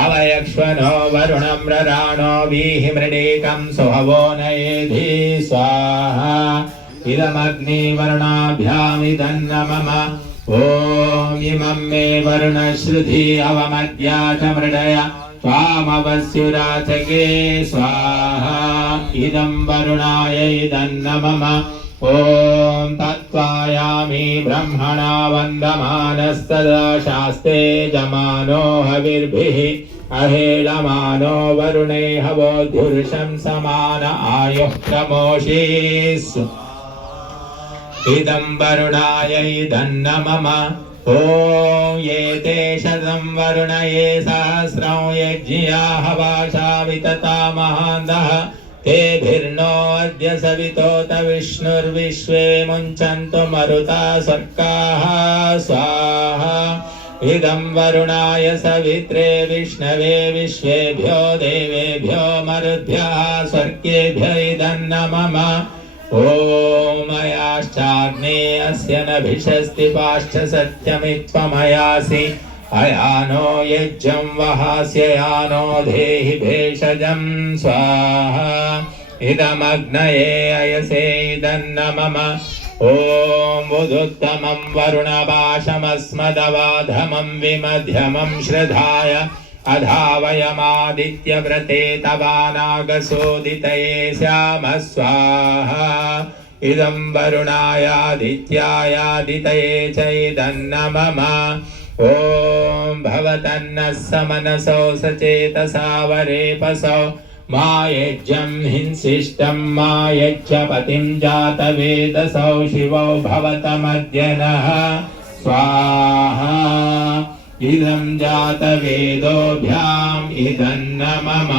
आवयक्ष्वनो वरुणं रराणो वीहिमृडेकं सुहवो नयेधि स्वाहा इदमग्निवर्णाभ्यामिदन्न मम ॐ इमं मे वरुणश्रुधि अवमद्या च मृडय त्वामवस्युराचके स्वाहा इदं वरुणाय इदन्न मम ॐ तत्त्वायामि ब्रह्मणा वन्दमानस्तदा शास्ते जमानो हविर्भिः अहेळमानो वरुणे हवोद्युर्षं समान आयुः प्रमोषीस् इदं वरुणाय इदन्न मम ॐ ये ते शतं वरुणये सहस्रं यज्ञिया हवाशा वितता महान्तः तेभिर्नो अद्य सवितोत विष्णुर्विश्वे मुञ्चन्तु मरुता सर्काः स्वाहा इदं वरुणाय सवित्रे विष्णवे विश्वेभ्यो देवेभ्यो मरुद्भ्यः स्वर्गेभ्य इदन्न मम ॐ मयाश्चाग्ने अस्य नभिषस्ति पाश्च सत्यमित्वमयासि अयानो यज्ञं वहास्ययानो देहि भेषजं स्वाहा इदमग्नये अयसे इदन्न मम ॐ उदुत्तमं वरुणपाशमस्मदवाधमं विमध्यमं श्रद्धाय अधावयमादित्यव्रते तवानागसोदितये स्याम स्वाहा इदं वरुणायादित्यायादितये च इदन्न मम ॐ भवतन्नः समनसो सचेतसा वरेपसो मा यज्ञं हिंसिष्टं मा यज्ञपतिं जातवेदसौ शिवो भवतमद्य नः स्वाहा इदं जातवेदोभ्याम् इदन्न मम।